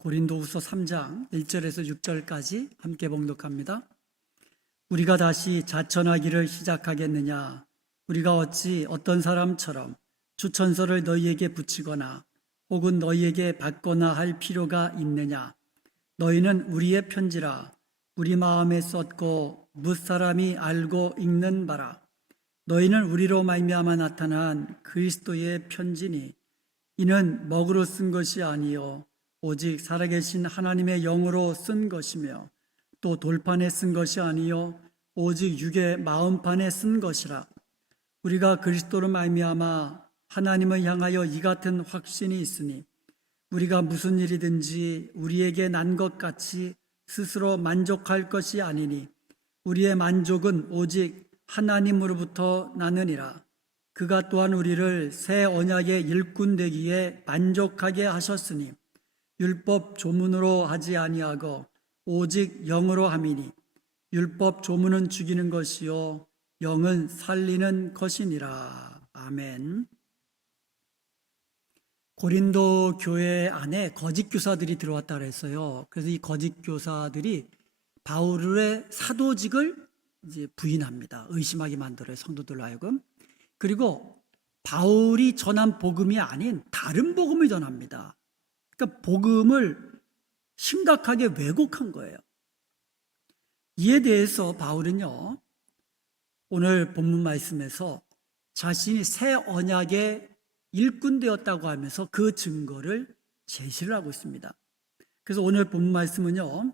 고린도후서 3장 1절에서 6절까지 함께 봉독합니다. 우리가 다시 자천하기를 시작하겠느냐? 우리가 어찌 어떤 사람처럼 추천서를 너희에게 붙이거나 혹은 너희에게 받거나 할 필요가 있느냐? 너희는 우리의 편지라 우리 마음에 썼고 뭇사람이 알고 읽는 바라. 너희는 우리로 말미암아 나타난 그리스도의 편지니 이는 먹으로 쓴 것이 아니요 오직 살아계신 하나님의 영으로 쓴 것이며 또 돌판에 쓴 것이 아니요 오직 육의 마음판에 쓴 것이라. 우리가 그리스도로 말미암아 하나님을 향하여 이 같은 확신이 있으니 우리가 무슨 일이든지 우리에게 난 것 같이 스스로 만족할 것이 아니니 우리의 만족은 오직 하나님으로부터 나느니라. 그가 또한 우리를 새 언약의 일꾼 되기에 만족하게 하셨으니 율법 조문으로 하지 아니하고 오직 영으로 함이니 율법 조문은 죽이는 것이요 영은 살리는 것이니라. 아멘. 고린도 교회 안에 거짓 교사들이 들어왔다 그랬어요. 그래서 이 거짓 교사들이 바울의 사도직을 이제 부인합니다. 의심하게 만들어요, 성도들로 하여금. 그리고 바울이 전한 복음이 아닌 다른 복음을 전합니다. 그러니까 복음을 심각하게 왜곡한 거예요. 이에 대해서 바울은요, 오늘 본문 말씀에서 자신이 새 언약의 일꾼 되었다고 하면서 그 증거를 제시를 하고 있습니다. 그래서 오늘 본문 말씀은요,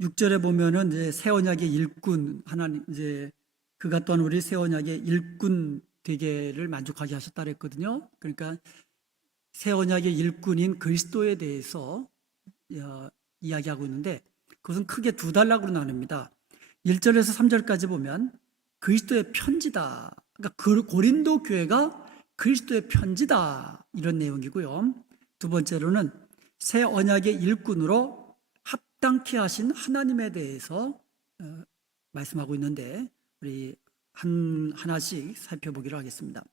6절에 보면은 이제 새 언약의 일꾼, 하나님 이제 그가 또한 우리 새 언약의 일꾼 되게를 만족하게 하셨다 그랬거든요. 그러니까 새 언약의 일꾼인 그리스도에 대해서 이야기하고 있는데 그것은 크게 두 단락으로 나눕니다. 1절에서 3절까지 보면 그리스도의 편지다. 그러니까 고린도 교회가 그리스도의 편지다. 이런 내용이고요. 두 번째로는 새 언약의 일꾼으로 합당케 하신 하나님에 대해서 말씀하고 있는데 우리 하나씩 살펴보기로 하겠습니다.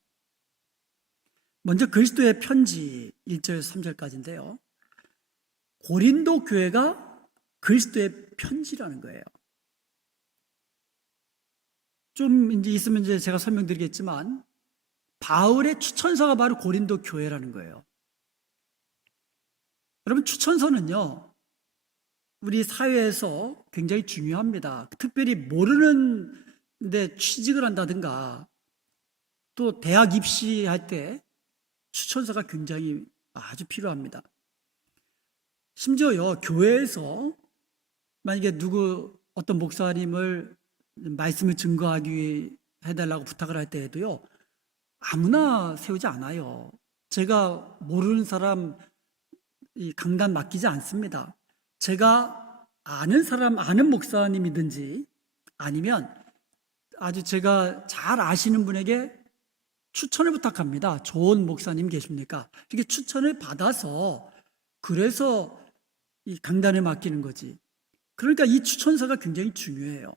먼저 그리스도의 편지 1절에서 3절까지인데요. 고린도 교회가 그리스도의 편지라는 거예요. 좀 이제 있으면 이제 제가 설명드리겠지만 바울의 추천서가 바로 고린도 교회라는 거예요. 여러분, 추천서는요, 우리 사회에서 굉장히 중요합니다. 특별히 모르는데 취직을 한다든가 또 대학 입시할 때 추천서가 굉장히 아주 필요합니다. 심지어요, 교회에서 만약에 어떤 목사님을 말씀을 증거하기 해달라고 부탁을 할 때에도요, 아무나 세우지 않아요. 제가 모르는 사람 이 강단 맡기지 않습니다. 제가 아는 사람, 아는 목사님이든지 아니면 아주 제가 잘 아시는 분에게 추천을 부탁합니다. 좋은 목사님 계십니까? 이렇게 추천을 받아서 그래서 이 강단을 맡기는 거지. 그러니까 이 추천서가 굉장히 중요해요.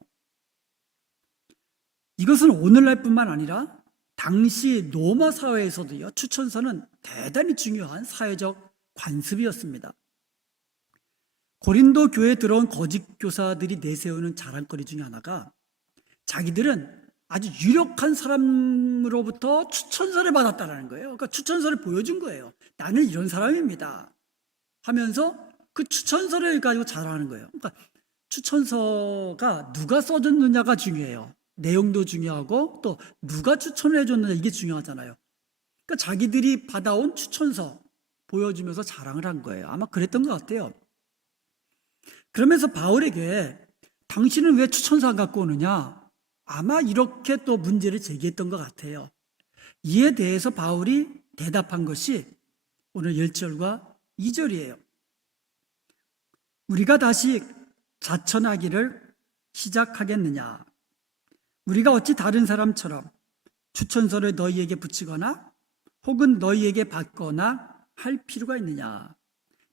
이것은 오늘날뿐만 아니라 당시 로마 사회에서도요, 추천서는 대단히 중요한 사회적 관습이었습니다. 고린도 교회에 들어온 거짓 교사들이 내세우는 자랑거리 중에 하나가 자기들은 아주 유력한 사람으로부터 추천서를 받았다는 거예요. 그러니까 추천서를 보여준 거예요. 나는 이런 사람입니다 하면서 그 추천서를 가지고 자랑하는 거예요. 그러니까 추천서가 누가 써줬느냐가 중요해요. 내용도 중요하고 또 누가 추천을 해줬느냐, 이게 중요하잖아요. 그러니까 자기들이 받아온 추천서 보여주면서 자랑을 한 거예요. 아마 그랬던 것 같아요. 그러면서 바울에게 당신은 왜 추천서 안 갖고 오느냐? 아마 이렇게 또 문제를 제기했던 것 같아요. 이에 대해서 바울이 대답한 것이 오늘 1절과 2절이에요. 우리가 다시 자천하기를 시작하겠느냐? 우리가 어찌 다른 사람처럼 추천서를 너희에게 붙이거나 혹은 너희에게 받거나 할 필요가 있느냐?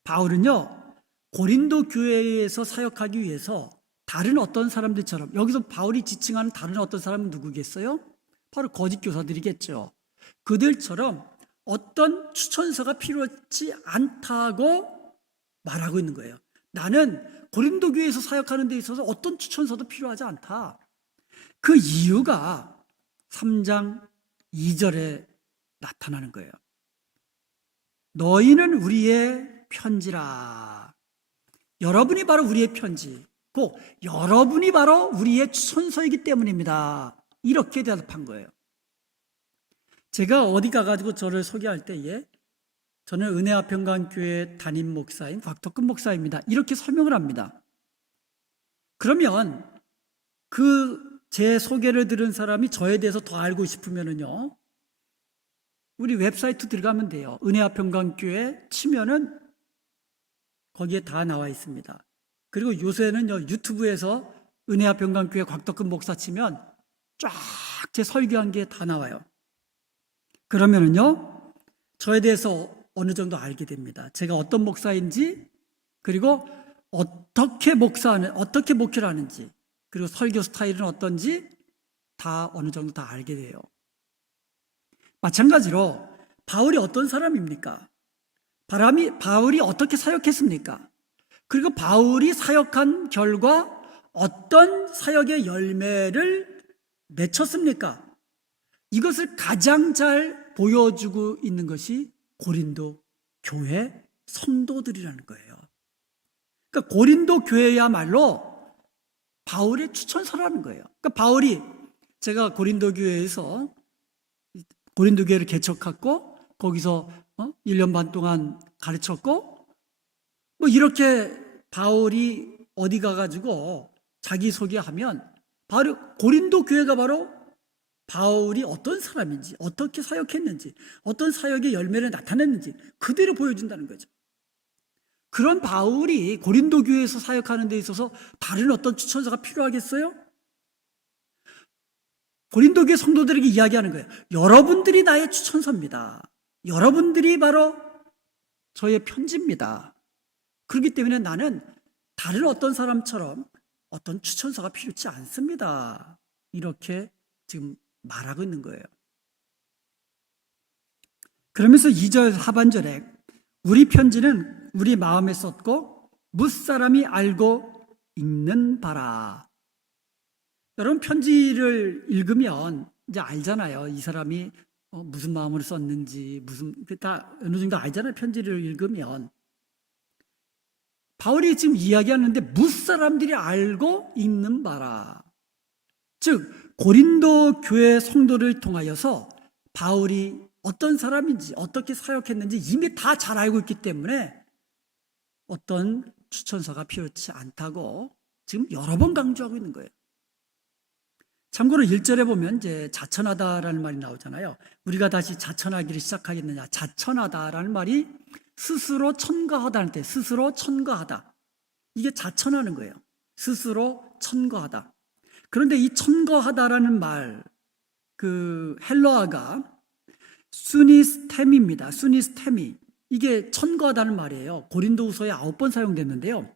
바울은요, 고린도 교회에서 사역하기 위해서 다른 어떤 사람들처럼, 여기서 바울이 지칭하는 다른 어떤 사람은 누구겠어요? 바로 거짓 교사들이겠죠. 그들처럼 어떤 추천서가 필요하지 않다고 말하고 있는 거예요. 나는 고린도 교회에서 사역하는 데 있어서 어떤 추천서도 필요하지 않다. 그 이유가 3장 2절에 나타나는 거예요. 너희는 우리의 편지라. 여러분이 바로 우리의 편지, 꼭 여러분이 바로 우리의 추천서이기 때문입니다. 이렇게 대답한 거예요. 제가 어디 가가지고 저를 소개할 때에 저는 은혜화평강교회 담임 목사인 곽덕근 목사입니다. 이렇게 설명을 합니다. 그러면 제 소개를 들은 사람이 저에 대해서 더 알고 싶으면은요, 우리 웹사이트 들어가면 돼요. 은혜화평강교회 치면은 거기에 다 나와 있습니다. 그리고 요새는요, 유튜브에서 은혜화평강교회 곽덕근 목사 치면 쫙 제 설교한 게 다 나와요. 그러면은요, 저에 대해서 어느 정도 알게 됩니다. 제가 어떤 목사인지, 그리고 어떻게 목회를 하는지, 그리고 설교 스타일은 어떤지 다 어느 정도 다 알게 돼요. 마찬가지로 바울이 어떤 사람입니까? 바울이 어떻게 사역했습니까? 그리고 바울이 사역한 결과 어떤 사역의 열매를 맺혔습니까? 이것을 가장 잘 보여주고 있는 것이 고린도 교회 성도들이라는 거예요. 그러니까 고린도 교회야말로 바울의 추천서라는 거예요. 그러니까 제가 고린도 교회에서 고린도 교회를 개척했고 거기서 1년 반 동안 가르쳤고 이렇게 바울이 어디 가가지고 자기 소개하면 바로 고린도 교회가 바로 바울이 어떤 사람인지, 어떻게 사역했는지, 어떤 사역의 열매를 나타냈는지 그대로 보여준다는 거죠. 그런 바울이 고린도 교회에서 사역하는 데 있어서 다른 어떤 추천서가 필요하겠어요? 고린도 교회 성도들에게 이야기하는 거예요. 여러분들이 나의 추천서입니다. 여러분들이 바로 저의 편지입니다. 그렇기 때문에 나는 다른 어떤 사람처럼 어떤 추천서가 필요치 않습니다. 이렇게 지금 말하고 있는 거예요. 그러면서 2절 하반절에 우리 편지는 우리 마음에 썼고 무사람이 알고 읽는 바라. 여러분 편지를 읽으면 이제 알잖아요. 이 사람이 무슨 마음으로 썼는지 다 어느 정도 알잖아요. 편지를 읽으면. 바울이 지금 이야기하는데 무사람들이 알고 읽는 바라. 즉 고린도 교회 성도를 통하여서 바울이 어떤 사람인지 어떻게 사역했는지 이미 다 잘 알고 있기 때문에 어떤 추천서가 필요치 않다고 지금 여러 번 강조하고 있는 거예요. 참고로 1절에 보면 이제 자천하다라는 말이 나오잖아요. 우리가 다시 자천하기를 시작하겠느냐. 자천하다라는 말이 스스로 첨가하다는 때 스스로 첨가하다. 이게 자천하는 거예요. 스스로 첨가하다. 그런데 이 첨가하다라는 말, 헬러어가 수니스템입니다. 수니스템이. 이게 첨가하다는 말이에요. 고린도후서에 9번 사용됐는데요.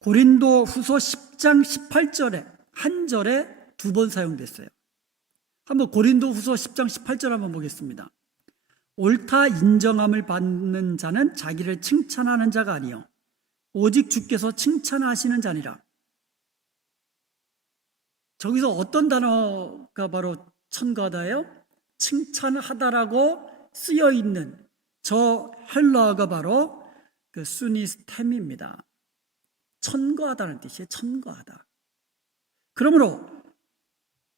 고린도후서 10장 18절에 한 절에 2번 사용됐어요. 한번 고린도후서 10장 18절 한번 보겠습니다. 옳다 인정함을 받는 자는 자기를 칭찬하는 자가 아니요 오직 주께서 칭찬하시는 자니라. 저기서 어떤 단어가 바로 첨가하다예요? 칭찬하다라고 쓰여 있는 저 헬라어가 바로 수니스템입니다. 첨가하다는 뜻이에요. 첨가하다. 그러므로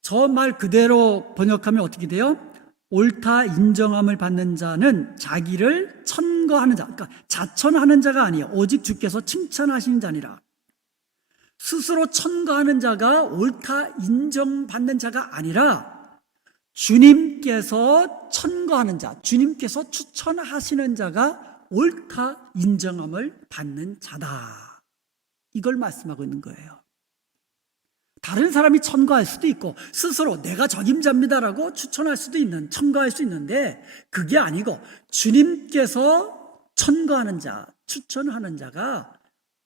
저 말 그대로 번역하면 어떻게 돼요? 옳다 인정함을 받는 자는 자기를 첨가하는 자, 그러니까 자천하는 자가 아니에요. 오직 주께서 칭찬하시는 자니라. 스스로 첨가하는 자가 옳다 인정받는 자가 아니라 주님께서 첨가하는 자, 주님께서 추천하시는 자가 옳다 인정함을 받는 자다. 이걸 말씀하고 있는 거예요. 다른 사람이 첨가할 수도 있고 스스로 내가 적임자입니다라고 추천할 수도 있는, 첨가할 수 있는데 그게 아니고 주님께서 첨가하는 자, 추천하는 자가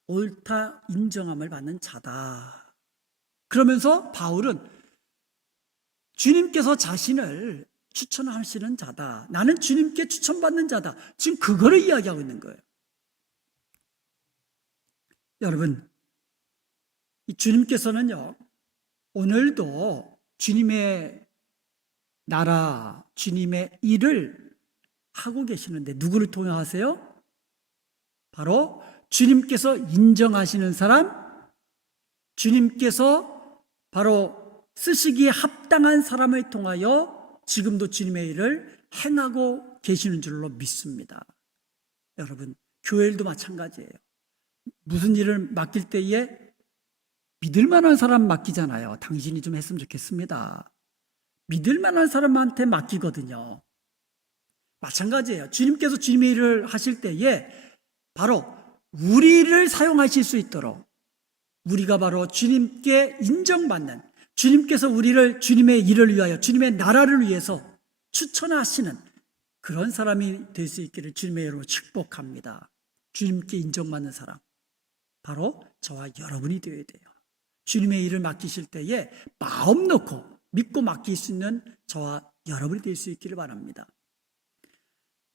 옳다 인정함을 받는 자다. 그러면서 바울은 주님께서 자신을 추천하시는 자다. 나는 주님께 추천받는 자다. 지금 그거를 이야기하고 있는 거예요. 여러분, 이 주님께서는요, 오늘도 주님의 나라, 주님의 일을 하고 계시는데 누구를 통해 하세요? 바로 주님께서 인정하시는 사람, 주님께서 바로 쓰시기에 합당한 사람을 통하여 지금도 주님의 일을 행하고 계시는 줄로 믿습니다. 여러분, 교회도 마찬가지예요. 무슨 일을 맡길 때에 믿을 만한 사람 맡기잖아요. 당신이 좀 했으면 좋겠습니다. 믿을 만한 사람한테 맡기거든요. 마찬가지예요. 주님께서 주님의 일을 하실 때에 바로 우리를 사용하실 수 있도록 우리가 바로 주님께 인정받는, 주님께서 우리를 주님의 일을 위하여 주님의 나라를 위해서 추천하시는 그런 사람이 될 수 있기를 주님의 이름으로 축복합니다. 주님께 인정받는 사람, 바로 저와 여러분이 되어야 돼요. 주님의 일을 맡기실 때에 마음 놓고 믿고 맡길 수 있는 저와 여러분이 될 수 있기를 바랍니다.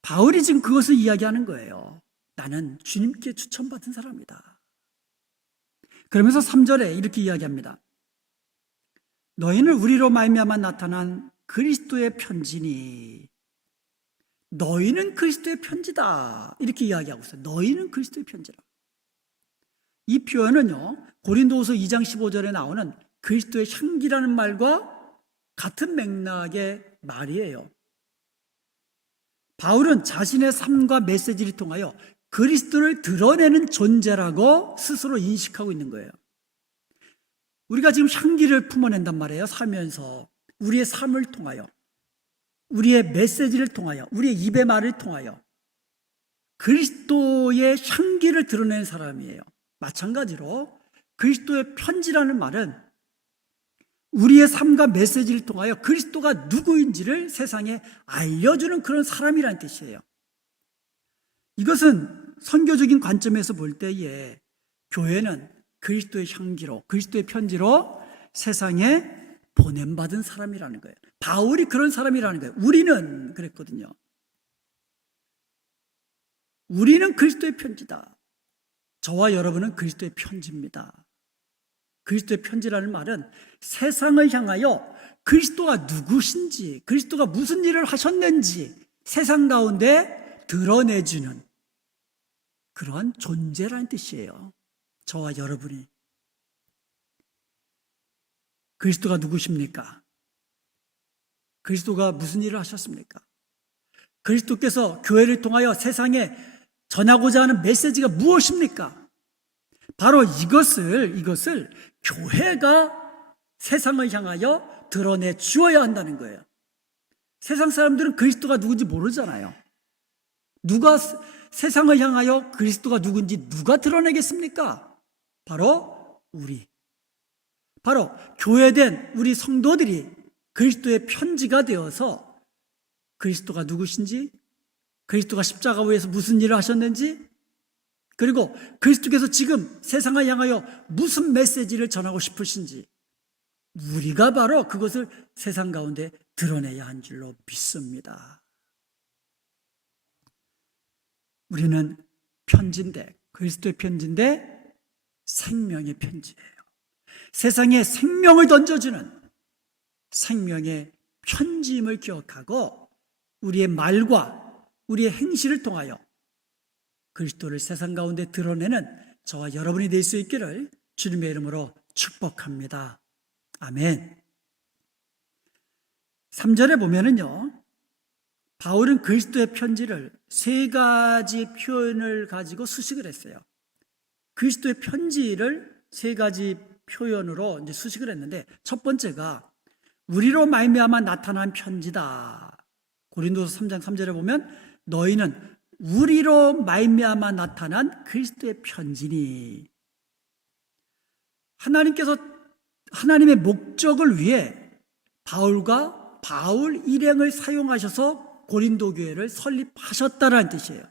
바울이 지금 그것을 이야기하는 거예요. 나는 주님께 추천받은 사람이다. 그러면서 3절에 이렇게 이야기합니다. 너희는 우리로 말미암아 나타난 그리스도의 편지니. 너희는 그리스도의 편지다. 이렇게 이야기하고 있어요. 너희는 그리스도의 편지라. 이 표현은요, 고린도후서 2장 15절에 나오는 그리스도의 향기라는 말과 같은 맥락의 말이에요. 바울은 자신의 삶과 메시지를 통하여 그리스도를 드러내는 존재라고 스스로 인식하고 있는 거예요. 우리가 지금 향기를 품어낸단 말이에요. 살면서 우리의 삶을 통하여, 우리의 메시지를 통하여, 우리의 입의 말을 통하여 그리스도의 향기를 드러내는 사람이에요. 마찬가지로 그리스도의 편지라는 말은 우리의 삶과 메시지를 통하여 그리스도가 누구인지를 세상에 알려주는 그런 사람이라는 뜻이에요. 이것은 선교적인 관점에서 볼 때에 교회는 그리스도의 향기로, 그리스도의 편지로 세상에 보냄받은 사람이라는 거예요. 바울이 그런 사람이라는 거예요. 우리는 그랬거든요. 우리는 그리스도의 편지다. 저와 여러분은 그리스도의 편지입니다. 그리스도의 편지라는 말은 세상을 향하여 그리스도가 누구신지, 그리스도가 무슨 일을 하셨는지 세상 가운데 드러내주는 그러한 존재라는 뜻이에요. 저와 여러분이. 그리스도가 누구십니까? 그리스도가 무슨 일을 하셨습니까? 그리스도께서 교회를 통하여 세상에 전하고자 하는 메시지가 무엇입니까? 바로 이것을 교회가 세상을 향하여 드러내 주어야 한다는 거예요. 세상 사람들은 그리스도가 누군지 모르잖아요. 누가 세상을 향하여 그리스도가 누군지 누가 드러내겠습니까? 바로 우리. 바로 교회된 우리 성도들이 그리스도의 편지가 되어서 그리스도가 누구신지, 그리스도가 십자가 위에서 무슨 일을 하셨는지, 그리고 그리스도께서 지금 세상을 향하여 무슨 메시지를 전하고 싶으신지 우리가 바로 그것을 세상 가운데 드러내야 한 줄로 믿습니다. 우리는 편지인데, 그리스도의 편지인데 생명의 편지예요. 세상에 생명을 던져주는 생명의 편지임을 기억하고 우리의 말과 우리의 행실을 통하여 그리스도를 세상 가운데 드러내는 저와 여러분이 될 수 있기를 주님의 이름으로 축복합니다. 아멘. 3절에 보면은요, 바울은 그리스도의 편지를 세 가지 표현을 가지고 수식을 했어요. 그리스도의 편지를 세 가지 표현으로 이제 수식을 했는데, 첫 번째가 우리로 말미암아 나타난 편지다. 고린도서 3장 3절에 보면 너희는 우리로 말미암아 나타난 그리스도의 편지니. 하나님께서 하나님의 목적을 위해 바울과 바울 일행을 사용하셔서 고린도 교회를 설립하셨다라는 뜻이에요.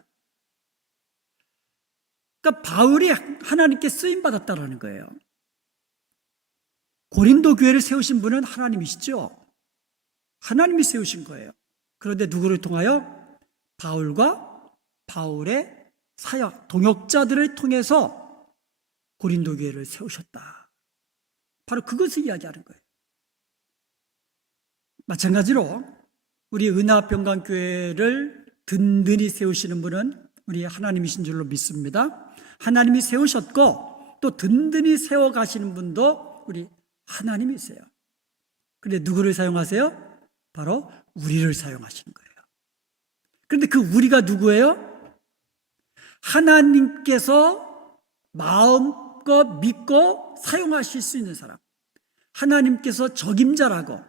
그러니까 바울이 하나님께 쓰임 받았다라는 거예요. 고린도 교회를 세우신 분은 하나님이시죠. 하나님이 세우신 거예요. 그런데 누구를 통하여? 바울과 바울의 사역, 동역자들을 통해서 고린도 교회를 세우셨다. 바로 그것을 이야기하는 거예요. 마찬가지로 우리 은하평강교회를 든든히 세우시는 분은 우리 하나님이신 줄로 믿습니다. 하나님이 세우셨고 또 든든히 세워가시는 분도 우리 하나님이세요. 그런데 누구를 사용하세요? 바로 우리를 사용하시는 거예요. 그런데 그 우리가 누구예요? 하나님께서 마음껏 믿고 사용하실 수 있는 사람, 하나님께서 적임자라고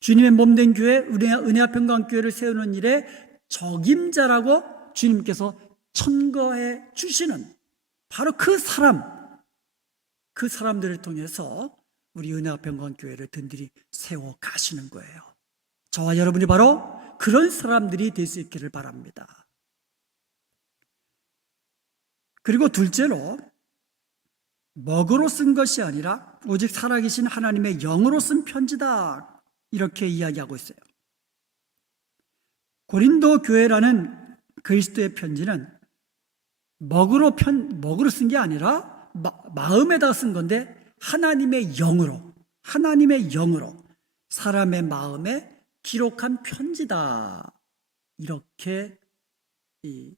주님의 몸된 교회 은혜평강교회를 세우는 일에 적임자라고 주님께서 천거해 주시는 바로 그 사람들을 통해서 우리 은혜평강교회를 든든히 세워 가시는 거예요. 저와 여러분이 바로 그런 사람들이 될 수 있기를 바랍니다. 그리고 둘째로 먹으로 쓴 것이 아니라 오직 살아계신 하나님의 영으로 쓴 편지다, 이렇게 이야기하고 있어요. 고린도 교회라는 그리스도의 편지는 먹으로 쓴 게 아니라 마음에다 쓴 건데 하나님의 영으로 사람의 마음에 기록한 편지다, 이렇게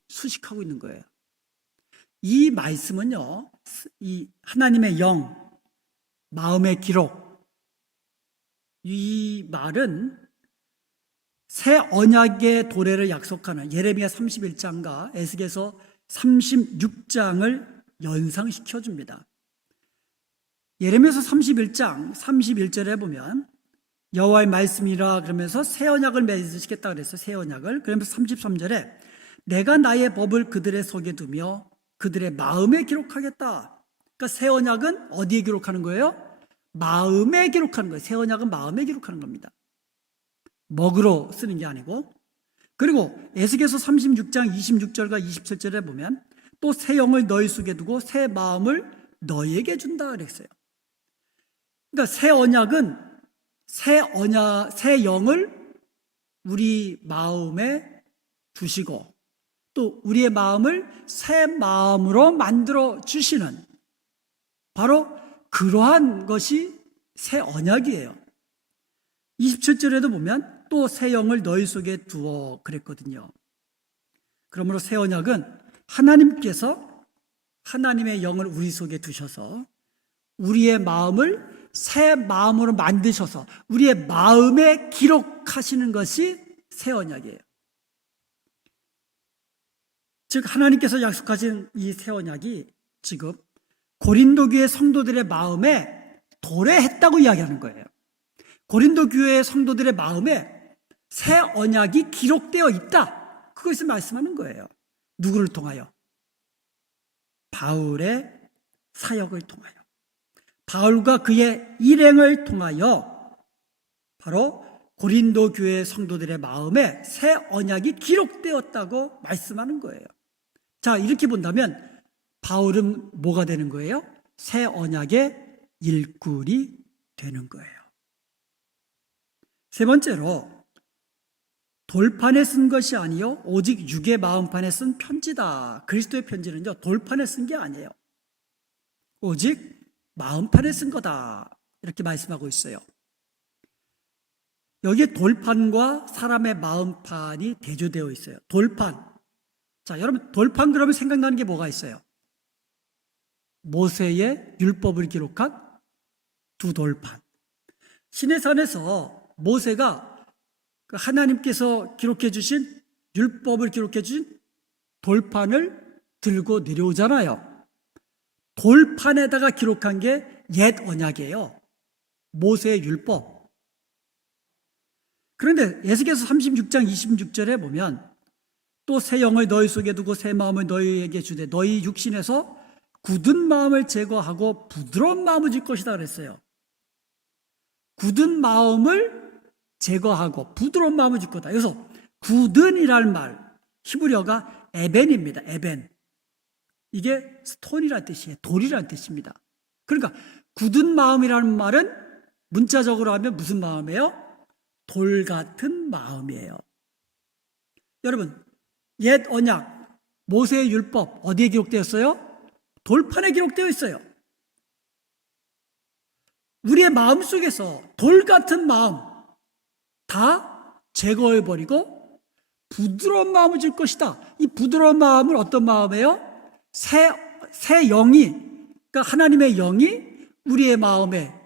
수식하고 있는 거예요. 이 말씀은요, 이 하나님의 영, 마음의 기록, 이 말은 새 언약의 도래를 약속하는 예레미야 31장과 에스겔서 36장을 연상시켜 줍니다. 예레미야서 31장 31절에 보면 여호와의 말씀이라 그러면서 새 언약을 맺으시겠다 그랬어요. 새 언약을. 그러면서 33절에 내가 나의 법을 그들의 속에 두며 그들의 마음에 기록하겠다. 그러니까 새 언약은 어디에 기록하는 거예요? 마음에 기록하는 거예요. 새 언약은 마음에 기록하는 겁니다. 먹으로 쓰는 게 아니고. 그리고 에스겔서 36장 26절과 27절에 보면 또 새 영을 너희 속에 두고 새 마음을 너희에게 준다 그랬어요. 그러니까 새 언약은 새 영을 우리 마음에 두시고 또 우리의 마음을 새 마음으로 만들어 주시는 바로 그러한 것이 새 언약이에요. 27절에도 보면 또 새 영을 너희 속에 두어 그랬거든요. 그러므로 새 언약은 하나님께서 하나님의 영을 우리 속에 두셔서 우리의 마음을 새 마음으로 만드셔서 우리의 마음에 기록하시는 것이 새 언약이에요. 즉 하나님께서 약속하신 이 새 언약이 지금 고린도 교회 성도들의 마음에 도래했다고 이야기하는 거예요. 고린도 교회 성도들의 마음에 새 언약이 기록되어 있다, 그것을 말씀하는 거예요. 누구를 통하여? 바울의 사역을 통하여, 바울과 그의 일행을 통하여 바로 고린도 교회 성도들의 마음에 새 언약이 기록되었다고 말씀하는 거예요. 자, 이렇게 본다면 바울은 뭐가 되는 거예요? 새 언약의 일꾼이 되는 거예요. 세 번째로 돌판에 쓴 것이 아니요 오직 육의 마음판에 쓴 편지다. 그리스도의 편지는요 돌판에 쓴 게 아니에요. 오직 마음판에 쓴 거다, 이렇게 말씀하고 있어요. 여기에 돌판과 사람의 마음판이 대조되어 있어요. 돌판. 자, 여러분 돌판 그러면 생각나는 게 뭐가 있어요? 모세의 율법을 기록한 두 돌판. 시내산에서 모세가 하나님께서 기록해 주신 율법을 기록해 주신 돌판을 들고 내려오잖아요. 돌판에다가 기록한 게 옛 언약이에요. 모세의 율법. 그런데 에스겔서 36장 26절에 보면 또 새 영을 너희 속에 두고 새 마음을 너희에게 주되 너희 육신에서 굳은 마음을 제거하고 부드러운 마음을 줄 것이다 그랬어요. 굳은 마음을 제거하고 부드러운 마음을 줄 거다. 그래서 굳은이라는 말, 히브리어가 에벤입니다. 에벤. 이게 스톤이라는 뜻이에요. 돌이라는 뜻입니다. 그러니까 굳은 마음이라는 말은 문자적으로 하면 무슨 마음이에요? 돌 같은 마음이에요. 여러분, 옛 언약, 모세의 율법 어디에 기록되었어요? 돌판에 기록되어 있어요. 우리의 마음 속에서 돌 같은 마음 다 제거해버리고 부드러운 마음을 줄 것이다. 이 부드러운 마음은 어떤 마음이에요? 새 영이, 그러니까 하나님의 영이 우리의 마음에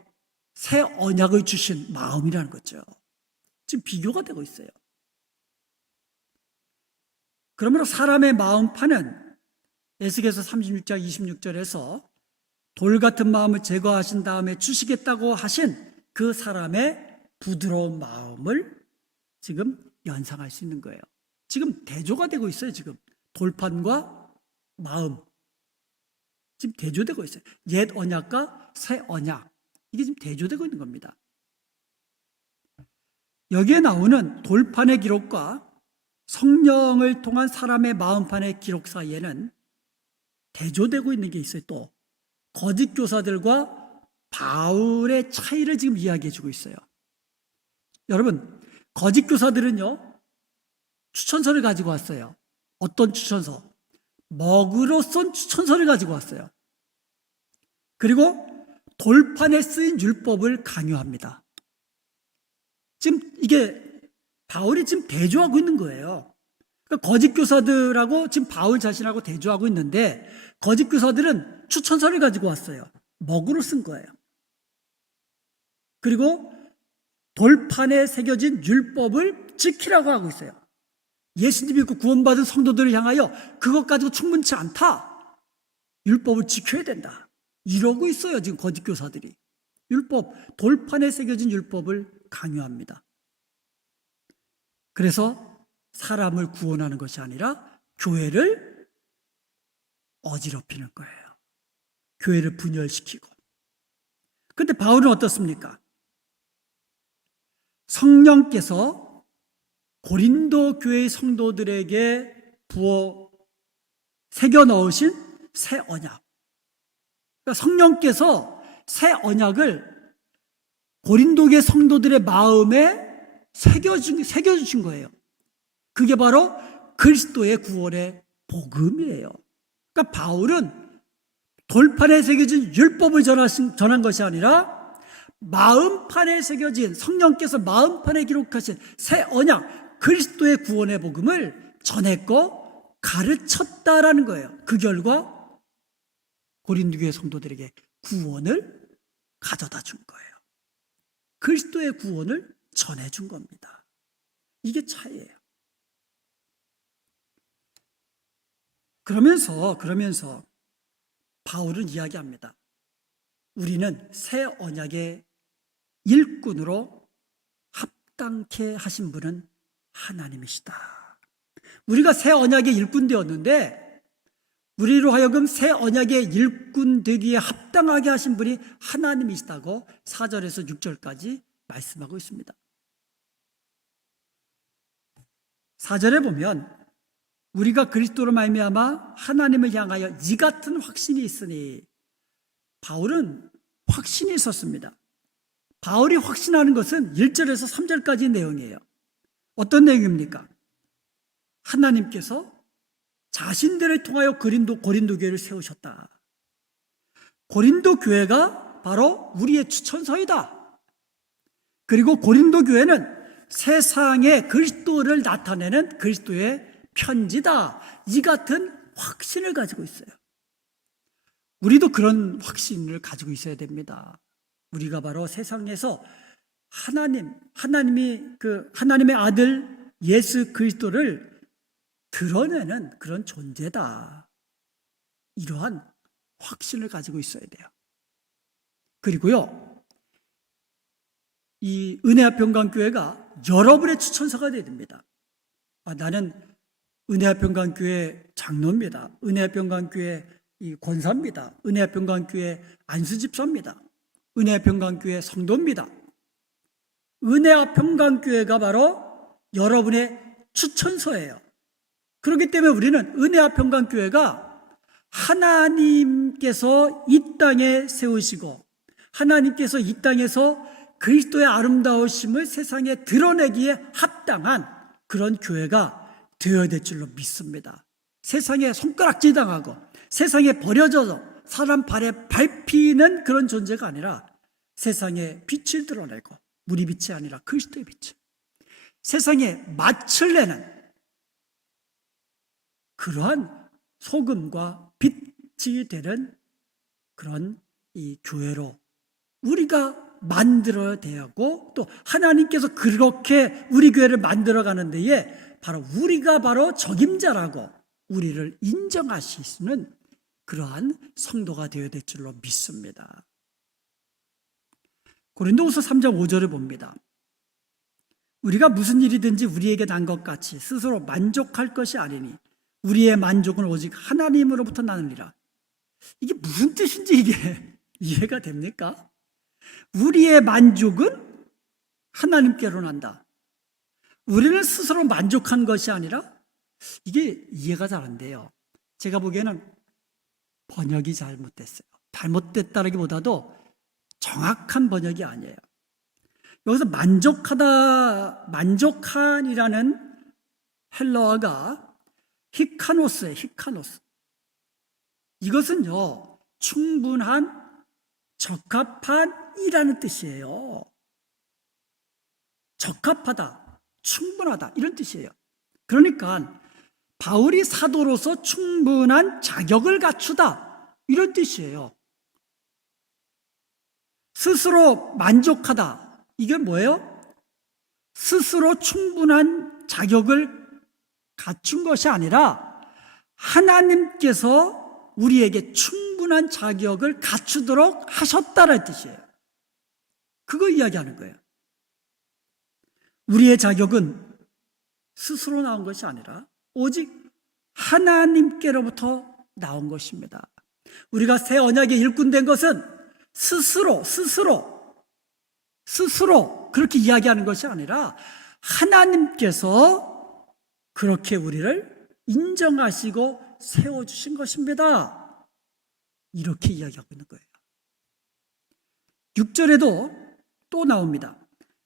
새 언약을 주신 마음이라는 거죠. 지금 비교가 되고 있어요. 그러므로 사람의 마음판은 에스겔서 36장 26절에서 돌 같은 마음을 제거하신 다음에 주시겠다고 하신 그 사람의 부드러운 마음을 지금 연상할 수 있는 거예요. 지금 대조가 되고 있어요. 지금 돌판과 마음 지금 대조되고 있어요. 옛 언약과 새 언약, 이게 지금 대조되고 있는 겁니다. 여기에 나오는 돌판의 기록과 성령을 통한 사람의 마음판의 기록 사이에는 대조되고 있는 게 있어요. 또 거짓 교사들과 바울의 차이를 지금 이야기해 주고 있어요. 여러분, 거짓 교사들은요, 추천서를 가지고 왔어요. 어떤 추천서? 먹으로 쓴 추천서를 가지고 왔어요. 그리고 돌판에 쓰인 율법을 강요합니다. 지금 이게 바울이 지금 대조하고 있는 거예요. 그러니까 거짓 교사들하고 지금 바울 자신하고 대조하고 있는데, 거짓 교사들은 추천서를 가지고 왔어요. 먹으로 쓴 거예요. 그리고 돌판에 새겨진 율법을 지키라고 하고 있어요. 예수님 믿고 구원받은 성도들을 향하여 그것 가지고 충분치 않다, 율법을 지켜야 된다, 이러고 있어요. 지금 거짓 교사들이 율법, 돌판에 새겨진 율법을 강요합니다. 그래서 사람을 구원하는 것이 아니라 교회를 어지럽히는 거예요. 교회를 분열시키고. 그런데 바울은 어떻습니까? 성령께서 고린도 교회의 성도들에게 부어 새겨 넣으신 새 언약, 그러니까 성령께서 새 언약을 고린도교의 성도들의 마음에 새겨주신 거예요. 그게 바로 그리스도의 구원의 복음이에요. 그러니까 바울은 돌판에 새겨진 율법을 전한 것이 아니라 마음판에 새겨진, 성령께서 마음판에 기록하신 새 언약, 그리스도의 구원의 복음을 전했고 가르쳤다라는 거예요. 그 결과 고린도교의 성도들에게 구원을 가져다 준 거예요. 그리스도의 구원을 전해준 겁니다. 이게 차이예요. 그러면서 바울은 이야기합니다. 우리는 새 언약의 일꾼으로 합당케 하신 분은 하나님이시다. 우리가 새 언약의 일꾼 되었는데, 우리로 하여금 새 언약의 일꾼 되기에 합당하게 하신 분이 하나님이시다고 4절에서 6절까지 말씀하고 있습니다. 4절에 보면 우리가 그리스도로 말미암아 하나님을 향하여 이 같은 확신이 있으니, 바울은 확신이 있었습니다. 바울이 확신하는 것은 1절에서 3절까지 내용이에요. 어떤 내용입니까? 하나님께서 자신들을 통하여 고린도 교회를 세우셨다. 고린도 교회가 바로 우리의 추천서이다. 그리고 고린도 교회는 세상에 그리스도를 나타내는 그리스도의 편지다. 이 같은 확신을 가지고 있어요. 우리도 그런 확신을 가지고 있어야 됩니다. 우리가 바로 세상에서 하나님의 아들 예수 그리스도를 드러내는 그런 존재다. 이러한 확신을 가지고 있어야 돼요. 그리고요, 이 은혜와 평강교회가 여러분의 추천서가 되어야 됩니다. 나는 은혜와 평강교회 장로입니다. 은혜와 평강교회 권사입니다. 은혜와 평강교회 안수집사입니다. 은혜와 평강교회 성도입니다. 은혜와 평강교회가 바로 여러분의 추천서예요. 그렇기 때문에 우리는 은혜와 평강교회가 하나님께서 이 땅에 세우시고 하나님께서 이 땅에서 그리스도의 아름다우심을 세상에 드러내기에 합당한 그런 교회가 되어야 될 줄로 믿습니다. 세상에 손가락질 당하고 세상에 버려져서 사람 발에 밟히는 그런 존재가 아니라 세상에 빛을 드러내고, 우리 빛이 아니라 그리스도의 빛, 세상에 맛을 내는 그러한 소금과 빛이 되는 그런 이 교회로 우리가 만들어야 되고, 또 하나님께서 그렇게 우리 교회를 만들어가는 데에 우리가 바로 적임자라고 우리를 인정하시는 그러한 성도가 되어야 될 줄로 믿습니다. 고린도후서 3장 5절을 봅니다. 우리가 무슨 일이든지 우리에게 난 것 같이 스스로 만족할 것이 아니니 우리의 만족은 오직 하나님으로부터 나느니라. 이게 무슨 뜻인지 이게 이해가 됩니까? 우리의 만족은 하나님께로 난다. 우리는 스스로 만족한 것이 아니라, 이게 이해가 잘 안 돼요. 제가 보기에는 번역이 잘못됐어요. 잘못됐다라기보다도 정확한 번역이 아니에요. 여기서 만족한이라는 헬라어가 히카노스예요. 히카노스. 이것은요, 충분한, 적합한이라는 뜻이에요. 적합하다, 충분하다, 이런 뜻이에요. 그러니까 바울이 사도로서 충분한 자격을 갖추다, 이런 뜻이에요. 스스로 만족하다, 이게 뭐예요? 스스로 충분한 자격을 갖춘 것이 아니라 하나님께서 우리에게 충분한 자격을 갖추도록 하셨다는 뜻이에요. 그거 이야기하는 거예요. 우리의 자격은 스스로 나온 것이 아니라 오직 하나님께로부터 나온 것입니다. 우리가 새 언약의 일꾼 된 것은 스스로 그렇게 이야기하는 것이 아니라 하나님께서 그렇게 우리를 인정하시고 세워주신 것입니다. 이렇게 이야기하고 있는 거예요. 6절에도 또 나옵니다.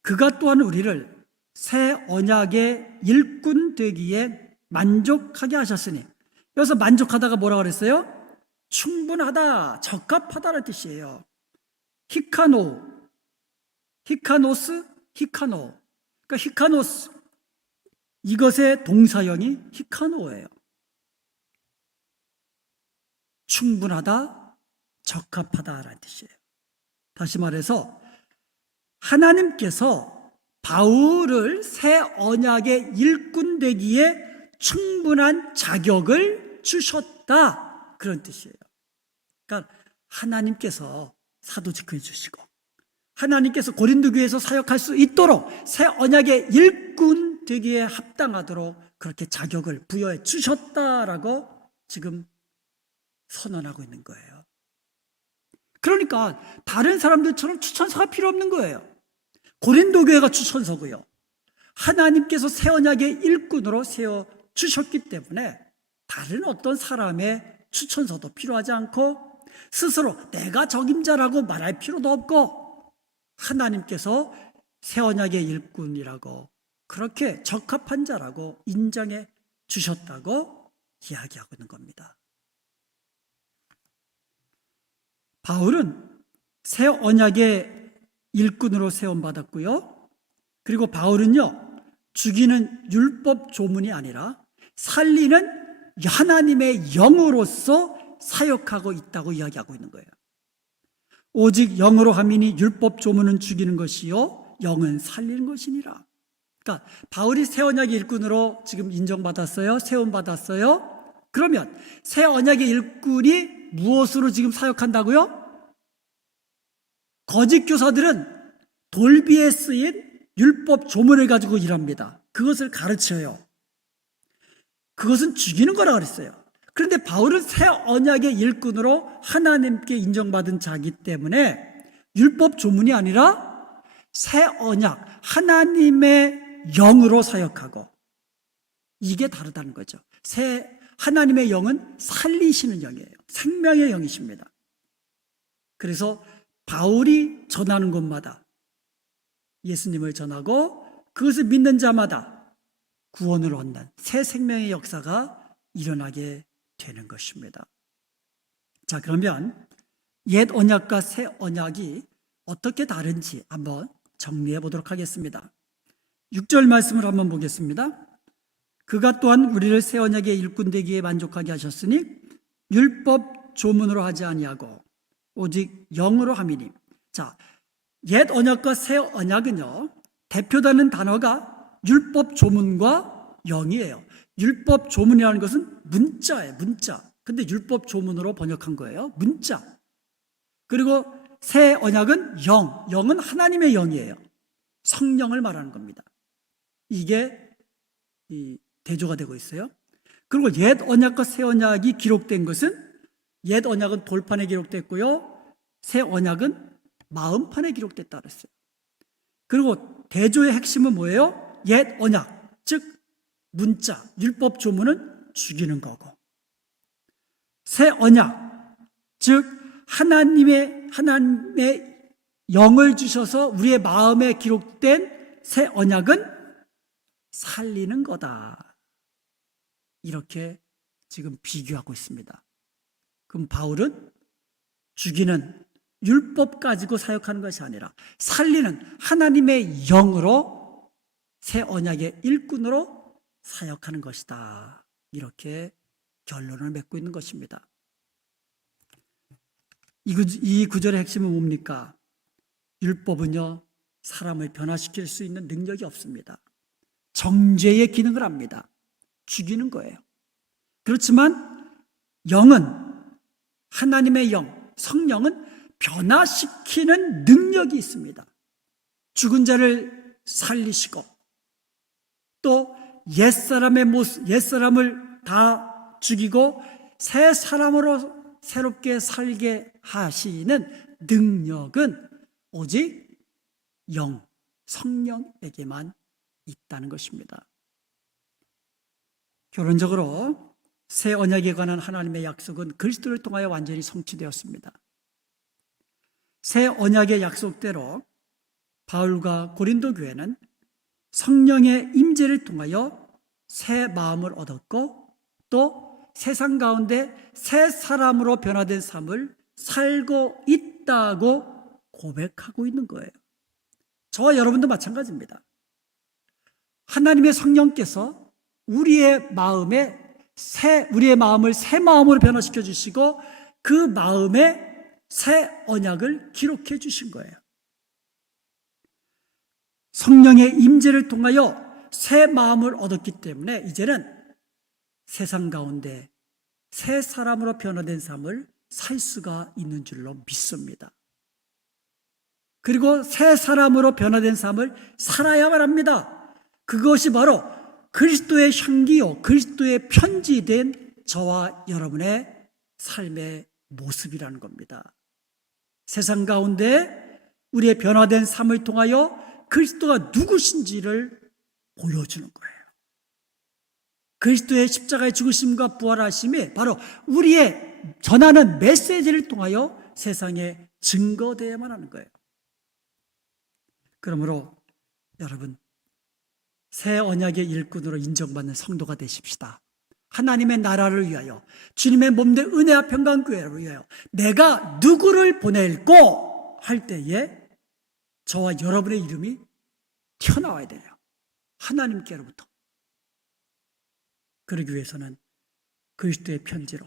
그가 또한 우리를 새 언약의 일꾼 되기에 만족하게 하셨으니, 여기서 만족하다가 뭐라고 그랬어요? 충분하다, 적합하다는 뜻이에요. 히카노스, 히카노. 그러니까 히카노스, 이것의 동사형이 히카노예요. 충분하다, 적합하다라는 뜻이에요. 다시 말해서 하나님께서 바울을 새 언약의 일꾼 되기에 충분한 자격을 주셨다, 그런 뜻이에요. 그러니까 하나님께서 사도직분해 주시고 하나님께서 고린도 교회에서 사역할 수 있도록 새 언약의 일꾼 되기에 합당하도록 그렇게 자격을 부여해 주셨다라고 지금 선언하고 있는 거예요. 그러니까 다른 사람들처럼 추천서가 필요 없는 거예요. 고린도 교회가 추천서고요, 하나님께서 새 언약의 일꾼으로 세워주셨기 때문에 다른 어떤 사람의 추천서도 필요하지 않고 스스로 내가 적임자라고 말할 필요도 없고 하나님께서 새 언약의 일꾼이라고 그렇게 적합한 자라고 인정해 주셨다고 이야기하고 있는 겁니다. 바울은 새 언약의 일꾼으로 세움받았고요. 그리고 바울은요, 죽이는 율법 조문이 아니라 살리는 하나님의 영으로서 사역하고 있다고 이야기하고 있는 거예요. 오직 영으로 함이니 율법 조문은 죽이는 것이요 영은 살리는 것이니라. 그러니까 바울이 새 언약의 일꾼으로 지금 인정받았어요. 세움받았어요. 그러면 새 언약의 일꾼이 무엇으로 지금 사역한다고요? 거짓 교사들은 돌비에 쓰인 율법 조문을 가지고 일합니다. 그것을 가르쳐요. 그것은 죽이는 거라 그랬어요. 그런데 바울은 새 언약의 일꾼으로 하나님께 인정받은 자이기 때문에 율법 조문이 아니라 새 언약, 하나님의 영으로 사역하고, 이게 다르다는 거죠. 하나님의 영은 살리시는 영이에요. 생명의 영이십니다. 그래서 바울이 전하는 곳마다 예수님을 전하고 그것을 믿는 자마다 구원을 얻는 새 생명의 역사가 일어나게 되는 것입니다. 자, 그러면 옛 언약과 새 언약이 어떻게 다른지 한번 정리해 보도록 하겠습니다. 6절 말씀을 한번 보겠습니다. 그가 또한 우리를 새 언약의 일꾼 되기에 만족하게 하셨으니 율법 조문으로 하지 아니하고 오직 영으로 함이니. 자, 옛 언약과 새 언약은요, 대표되는 단어가 율법 조문과 영이에요. 율법 조문이라는 것은 문자예요, 문자. 근데 율법 조문으로 번역한 거예요, 문자. 그리고 새 언약은 영, 영은 하나님의 영이에요. 성령을 말하는 겁니다. 이게 대조가 되고 있어요. 그리고 옛 언약과 새 언약이 기록된 것은, 옛 언약은 돌판에 기록됐고요, 새 언약은 마음판에 기록됐다 그랬어요. 그리고 대조의 핵심은 뭐예요? 옛 언약, 즉 문자, 율법 조문은 죽이는 거고, 새 언약, 즉 하나님의 영을 주셔서 우리의 마음에 기록된 새 언약은 살리는 거다. 이렇게 지금 비교하고 있습니다. 그럼 바울은 죽이는 율법 가지고 사역하는 것이 아니라 살리는 하나님의 영으로 새 언약의 일꾼으로 사역하는 것이다. 이렇게 결론을 맺고 있는 것입니다. 이 구절의 핵심은 뭡니까? 율법은요, 사람을 변화시킬 수 있는 능력이 없습니다. 정죄의 기능을 합니다. 죽이는 거예요. 그렇지만 영은, 하나님의 영, 성령은 변화시키는 능력이 있습니다. 죽은 자를 살리시고 또 옛사람의 모습, 옛사람을 다 죽이고 새 사람으로 새롭게 살게 하시는 능력은 오직 영, 성령에게만 있다는 것입니다. 결론적으로 새 언약에 관한 하나님의 약속은 그리스도를 통하여 완전히 성취되었습니다. 새 언약의 약속대로 바울과 고린도 교회는 성령의 임재를 통하여 새 마음을 얻었고 또 세상 가운데 새 사람으로 변화된 삶을 살고 있다고 고백하고 있는 거예요. 저와 여러분도 마찬가지입니다. 하나님의 성령께서 우리의 마음을 새 마음으로 변화시켜 주시고 그 마음에 새 언약을 기록해 주신 거예요. 성령의 임재를 통하여 새 마음을 얻었기 때문에 이제는 세상 가운데 새 사람으로 변화된 삶을 살 수가 있는 줄로 믿습니다. 그리고 새 사람으로 변화된 삶을 살아야만 합니다. 그것이 바로 그리스도의 향기요, 그리스도의 편지된 저와 여러분의 삶의 모습이라는 겁니다. 세상 가운데 우리의 변화된 삶을 통하여 그리스도가 누구신지를 보여주는 거예요. 그리스도의 십자가의 죽으심과 부활하심이 바로 우리의 전하는 메시지를 통하여 세상에 증거되어야만 하는 거예요. 그러므로 여러분, 새 언약의 일꾼으로 인정받는 성도가 되십시다. 하나님의 나라를 위하여, 주님의 몸된 은혜와 평강교회를 위하여 내가 누구를 보낼꼬 할 때에 저와 여러분의 이름이 튀어나와야 돼요. 하나님께로부터. 그러기 위해서는 그리스도의 편지로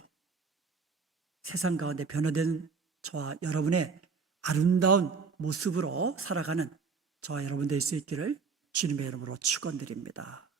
세상 가운데 변화된 저와 여러분의 아름다운 모습으로 살아가는 저와 여러분 될 수 있기를 주님의 이름으로 축원드립니다.